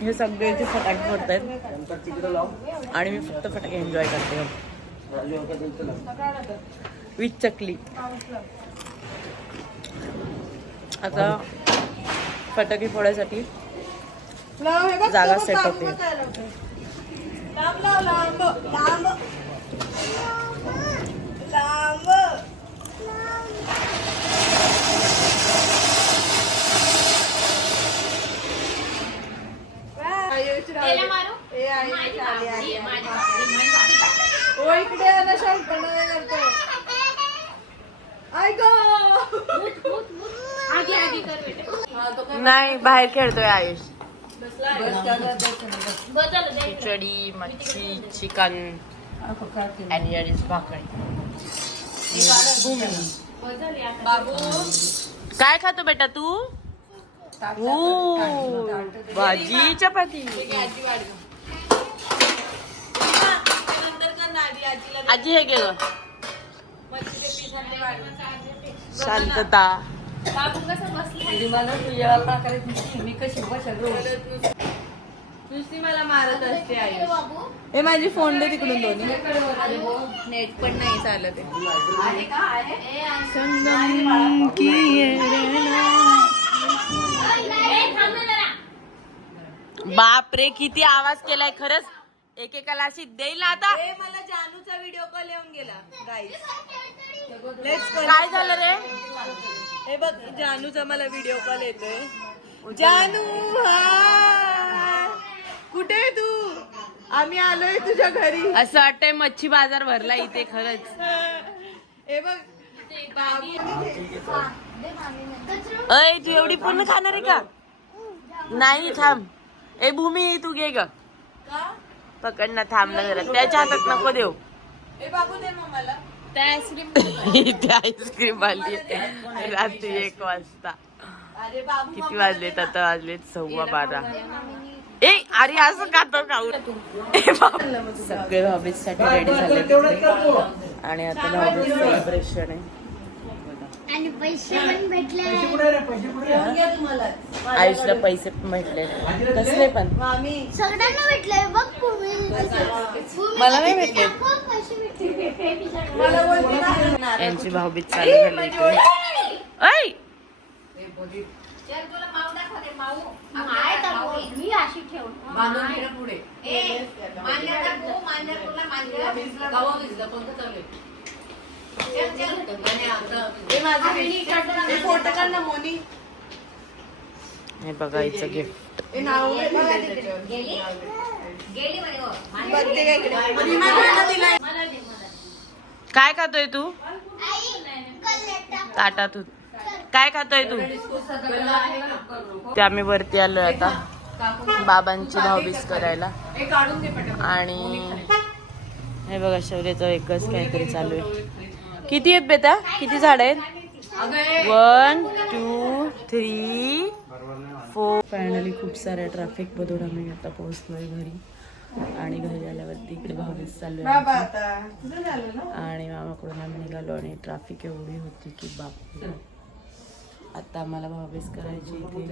हे सगळे जे फटाके फोडतायत आणि मी फक्त फटाके एन्जॉय करते विथ चकली. आता फटाके फोडायसाठी जागा सेट होते. नाही बाहेर खेळतोय आयुष. खिचडी, मच्छी, चिकन आणि याडीच भाकरी. काय खातो बेटा तू? भाजी चपाती. आजी हे गे शांतता. मी कशी नुसती मला मारत असते आई. हे माझी फोन दे तिकडून दोन्ही. नेट पण नाही चालत बापरे किती आवाज केलाय खरंच. एकेकाला अशी देईल आता. मला जानूचा व्हिडिओ कॉल येऊन गेला गाईस. काय झालं रे? हे बघ जानूचा मला व्हिडिओ कॉल येतोय. जानू कुठे आहे तू? आम्ही आलोय तुझ्या घरी. असं वाटतंय मच्छी बाजार भरला इथे खरंच. हे बघ अय तू एवढी पूर्ण खाणार आहे का? नाही थांब. ए भूमी तू घे ग. पकड ना थांब ना जरा. त्याच्या हातात नको देऊ. बाबू दे मग मला. इथे आईस्क्रीम आली रात्री 1 वाजता. किती वाजलेत आता? वाजलेत 12:15. ए अरे असं खातो खाऊ. सगळे भाऊबीजसाठी रेडी झाले आणि आता भाऊबीज सेलिब्रेशन आहे. आणि पैसे पण भेटले. आयुषला पैसे पण भेटले. कसले पण? सगळ्यांना भेटले बघ. मला नाही भेटले. यांची भाऊबीज चालू झाली. ऐ मी अशी ठेव. फोटो काढ ना मोनी. हे बघा हिचं गिफ्ट. काय खातोय तू? ताटातून काय खातोय तू? ते आम्ही वरती आलोय आता बाबांची भाऊबीज करायला. आणि हे बघा शौर्याचं एकच काहीतरी चालू आहे. किती आहेत बेटा? किती झाड आहेत? 1 2 3 4. फायनली खूप साऱ्या ट्रॅफिक मधून आम्ही आता पोहोचलोय घरी. आणि घरी आल्यावरती इकडे भाऊबीज चालू आहे आणि मामाकडून आम्ही निघालो आणि ट्रॅफिक एवढी होती की बाप. आता आम्हाला भाऊबीज करायची इथे.